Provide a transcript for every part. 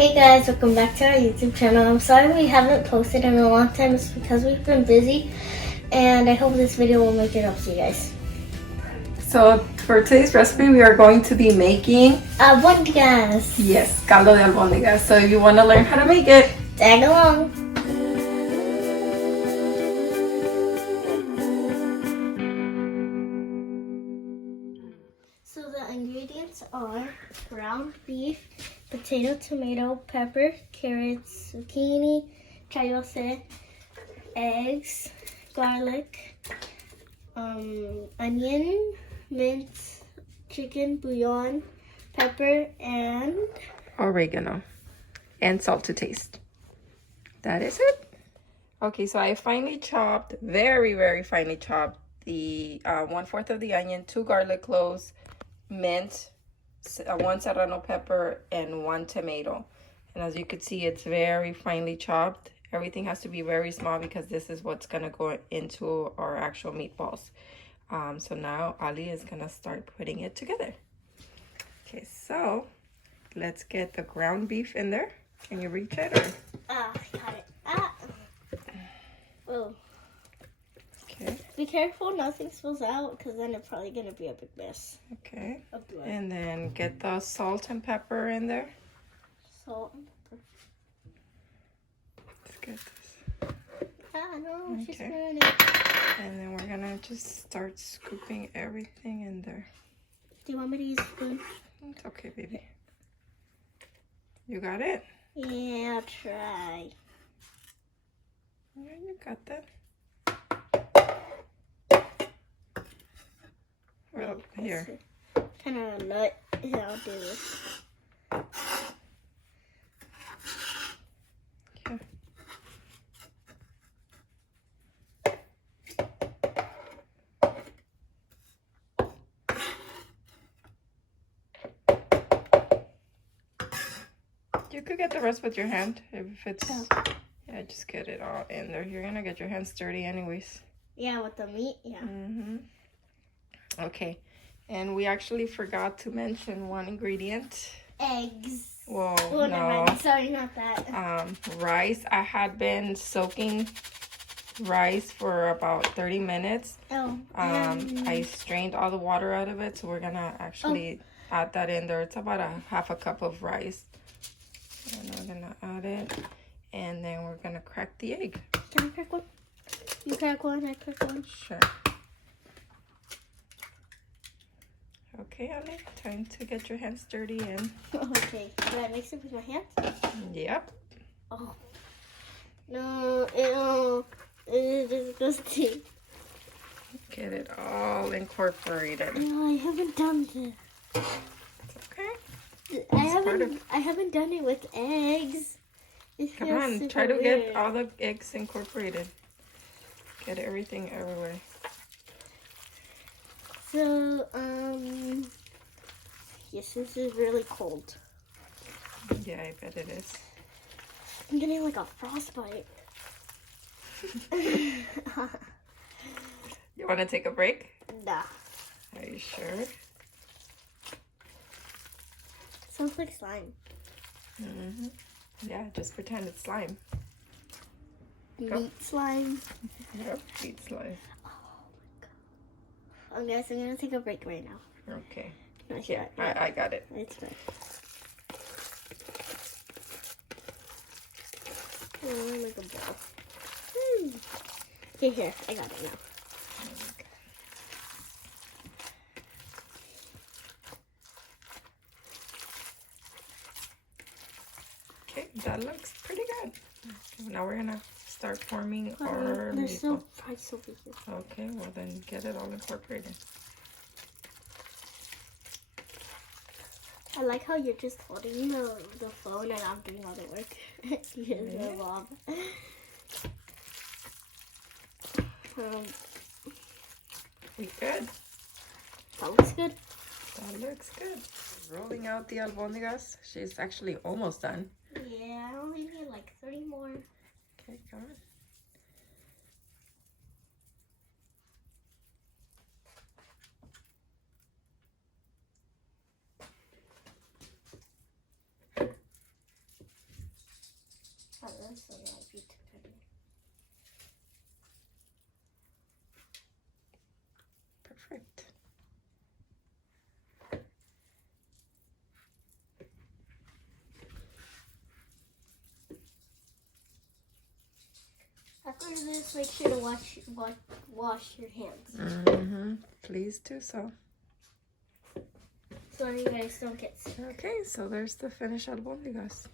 Hey guys, welcome back to our YouTube channel. I'm sorry we haven't posted in a long time. It's because we've been busy, and I hope this video will make it up to you guys. So for today's recipe, we are going to be making Albóndigas. Yes, caldo de albóndigas. So if you want to learn how to make it, Tag along. So the ingredients are ground beef, potato, tomato, pepper, carrots, zucchini, chayote, eggs, garlic, onion, mint, chicken bouillon, pepper, and oregano and salt to taste. That is it. Okay, so I finely chopped, very finely chopped, the 1/4 of the onion, 2 garlic cloves, mint, 1 serrano pepper, and 1 tomato. And as you can see, it's very finely chopped. Everything has to be very small because this is what's gonna go into our actual meatballs. So now Ali is gonna start putting it together. Okay, so let's get the ground beef in there. Can you reach it? Or? I got it. Oh. Okay. Be careful, nothing spills out, because then it's probably gonna be a big mess. Okay. And then get the salt and pepper in there. Salt and pepper. Let's get this. No, she's doing it. And then we're gonna just start scooping everything in there. Do you want me to use a spoon? It's okay, baby. You got it? Yeah, I'll try. Yeah, you got that. Well, here. Kind of nut. Yeah, I'll do this. Yeah. You could get the rest with your hand if it's... Yeah, just get it all in there. You're gonna get your hands dirty anyways. Yeah, with the meat, yeah. Okay, and we actually forgot to mention one ingredient. Eggs. Whoa, Oh, no. No. Sorry, not that. Rice. I had been soaking rice for about 30 minutes. Oh. I strained all the water out of it, so we're gonna actually add that in there. It's about a half a cup of rice. And we're gonna add it, and then we're gonna crack the egg. Can I crack one? You crack one, I crack one. Sure. Okay, Ali, time to get your hands dirty and... Okay, do I mix it with my hands? Yep. Oh. No, ew. It is disgusting. Get it all incorporated. No, I haven't done this. It's okay. I haven't done it with eggs. Come on, try to get all the eggs incorporated. Get everything everywhere. So, yes, this is really cold. Yeah, I bet it is. I'm getting like a frostbite. You want to take a break? Nah. Are you sure? Sounds like slime. Yeah, just pretend it's slime. Meat slime. Yep, meat slime. Oh, guys, I'm gonna take a break right now. Okay. Yeah, I got it. It's good. Oh, like a ball. Okay, here, I got it now. Okay, that looks pretty good. Now we're gonna start forming our There's still meatball. rice over here. Okay, well then get it all incorporated. I like how you're just holding the phone and I'm doing all the work. You're the mom. We good? That looks good. That looks good. Rolling out the albóndigas. She's actually almost done. Yeah, I only need like 30 more. Okay, go on. this one might be too tiny. Perfect. After this, make sure to wash your hands. Mm-hmm. Please do so. So you guys don't get sick. Okay, so there's the finished albóndigas.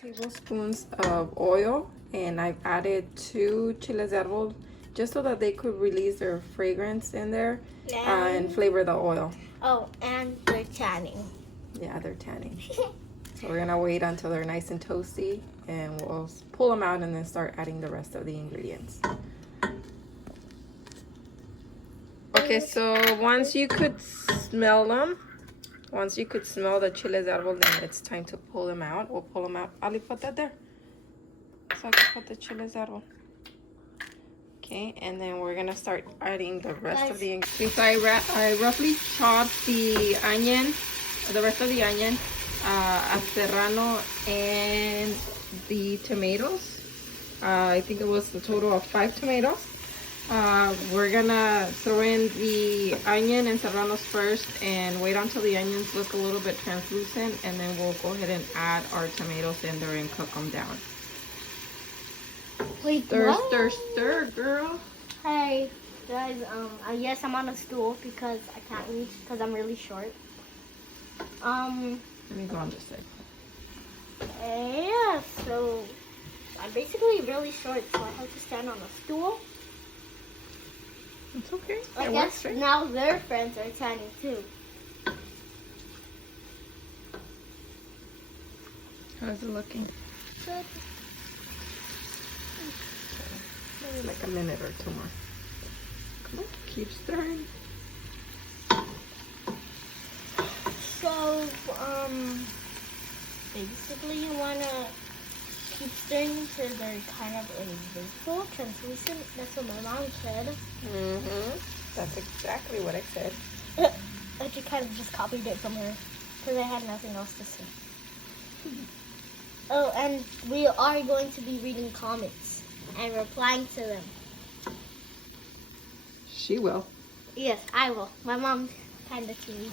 Tablespoons of oil, and I've added 2 chiles de árbol just so that they could release their fragrance in there and flavor the oil. Oh, and they're tanning. Yeah, they're tanning. So we're gonna wait until they're nice and toasty, and we'll pull them out and then start adding the rest of the ingredients. Okay, so once you could smell them, once you could smell the chiles de árbol, then it's time to pull them out. We'll pull them out. Ali, put that there. So I can put the chiles de árbol. Okay, and then we're gonna start adding the rest of the ingredients. Okay, so I roughly chopped the onion, the rest of the onion, serrano, and the tomatoes. I think it was the total of 5 tomatoes. We're gonna throw in the onion and serranos first and wait until the onions look a little bit translucent, and then we'll go ahead and add our tomatoes in there and cook them down. Wait, stir, what? stir, stir, girl. Hey guys, I guess I'm on a stool because I can't reach because I'm really short. Let me go on this side. Yeah, so I'm basically really short, so I have to stand on a stool. It's okay. I guess now their friends are tanning too. How's it looking? Good. Maybe like a minute or 2 more. Come on, keep stirring. So, basically you wanna keep stirring until they're kind of invisible, translucent. That's what my mom said. That's exactly what I said. I kind of just copied it from her because I had nothing else to say. Oh, and we are going to be reading comments and replying to them. She will. Yes, I will. My mom kind of can read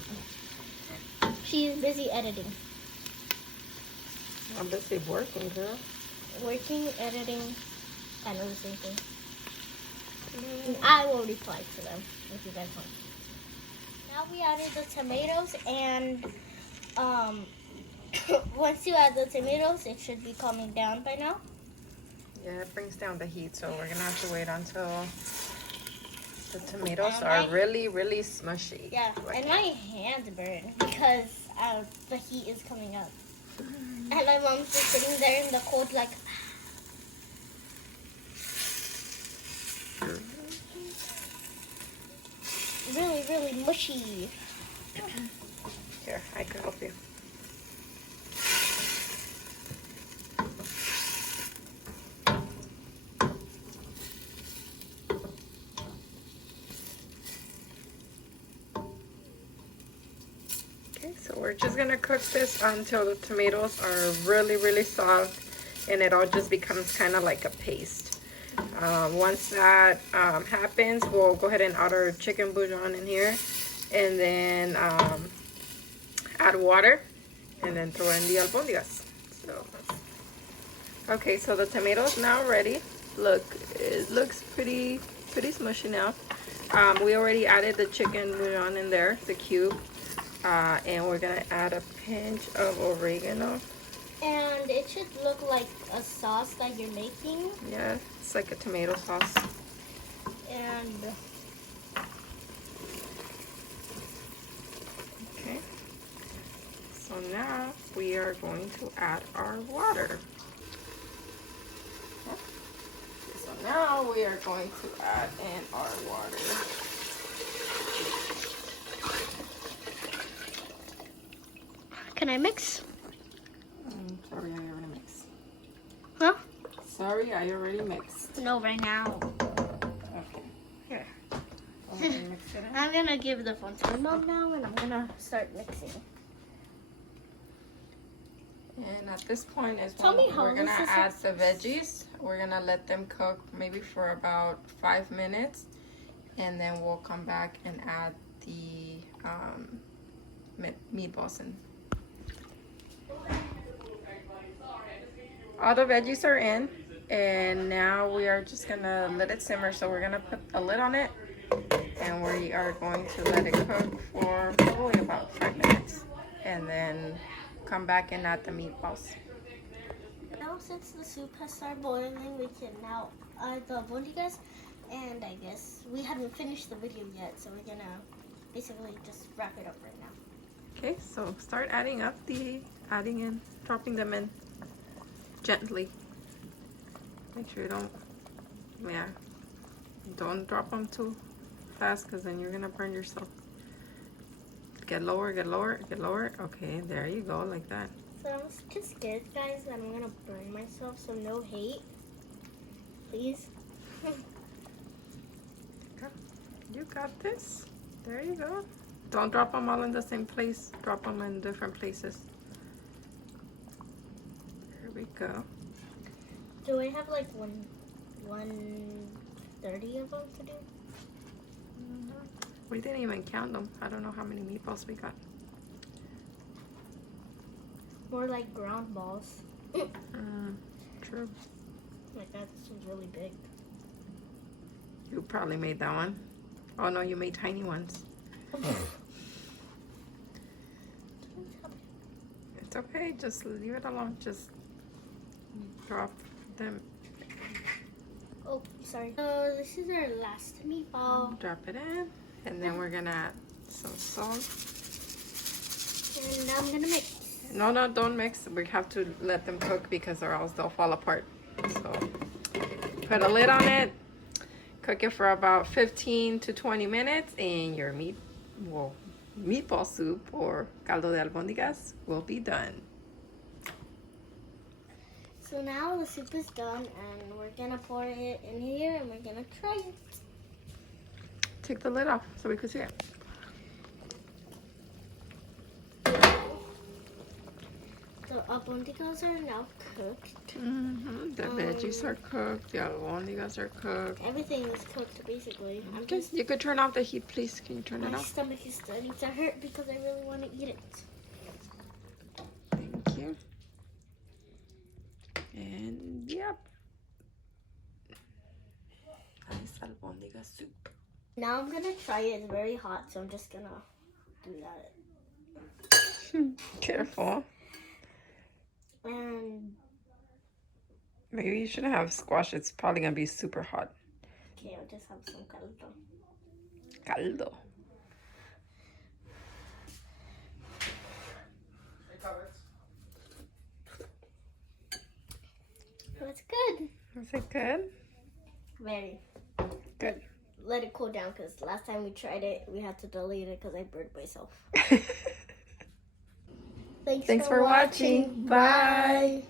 them. She's busy editing. I'm busy working, girl. Working, editing, kind of the same thing. And I will reply to them if you guys want. Now we added the tomatoes, and once you add the tomatoes, it should be calming down by now. Yeah, it brings down the heat, so we're gonna have to wait until the tomatoes are really, really smushy. Yeah, and my hands burn because the heat is coming up. And my mom's just sitting there in the cold like... Really, really mushy. Here, I can help you. Okay, so we're just gonna cook this until the tomatoes are really, really soft and it all just becomes kind of like a paste. Once that happens, we'll go ahead and add our chicken bouillon in here, and then add water, and then throw in the albóndigas. So, okay, so the tomatoes now ready. Look, it looks pretty smushy now. We already added the chicken bouillon in there, the cube, and we're gonna add a pinch of oregano. And it should look like a sauce that you're making. Yeah, it's like a tomato sauce. And okay, so now we are going to add our water. Okay. So now we are going to add in our water. can I mix? Sorry, I already mixed. Huh? Sorry, I already mixed. No, right now. Okay. Here. Mix it in. I'm gonna give the phone to my mom now, and I'm gonna start mixing. And at this point is Tell when me how we're gonna this is add the veggies. We're gonna let them cook maybe for about 5 minutes, and then we'll come back and add the meatballs in. All the veggies are in, and now we are just gonna let it simmer. So we're gonna put a lid on it, and we are going to let it cook for probably about 5 minutes, and then come back and add the meatballs. Now, since the soup has started boiling, we can now add the albóndigas. And I guess we haven't finished the video yet, so we're gonna basically just wrap it up right now. Okay, so start dropping them in gently. Make sure you don't drop them too fast, because then you're gonna burn yourself. Get lower, get lower, get lower. Okay, there you go, like that. So I'm just scared, guys, that I'm gonna burn myself, so no hate. Please. You got this. There you go. Don't drop them all in the same place. Drop them in different places. There we go. Do I have like 130 of them to do? We didn't even count them. I don't know how many meatballs we got. More like ground balls. True. Like that seems really big. You probably made that one. Oh no, you made tiny ones. It's okay, just leave it alone. Just drop them. Oh, sorry. So this is our last meatball. Drop it in, and then we're gonna add some salt. And now I'm gonna mix. No, don't mix. We have to let them cook, because or else they'll fall apart. So put a lid on it. Cook it for about 15 to 20 minutes, and your meatball soup, or caldo de albóndigas, will be done. So now the soup is done, and we're gonna pour it in here, and we're gonna try it. Take the lid off so we can see it. The albóndigas are now cooked. The veggies are cooked. The albóndigas are cooked. Everything is cooked, basically. You could turn off the heat, please. Can you turn it My off? stomach is starting to hurt because I really want to eat it. And yep. Nice albóndiga soup. Now I'm gonna try it. It's very hot, so I'm just gonna do that. Careful. And maybe you shouldn't have squash. It's probably gonna be super hot. okay, I'll just have some caldo. Caldo. That's good. Is it good? Very Good. Let it cool down because last time we tried it, we had to delete it because I burned myself. Thanks for watching. Bye.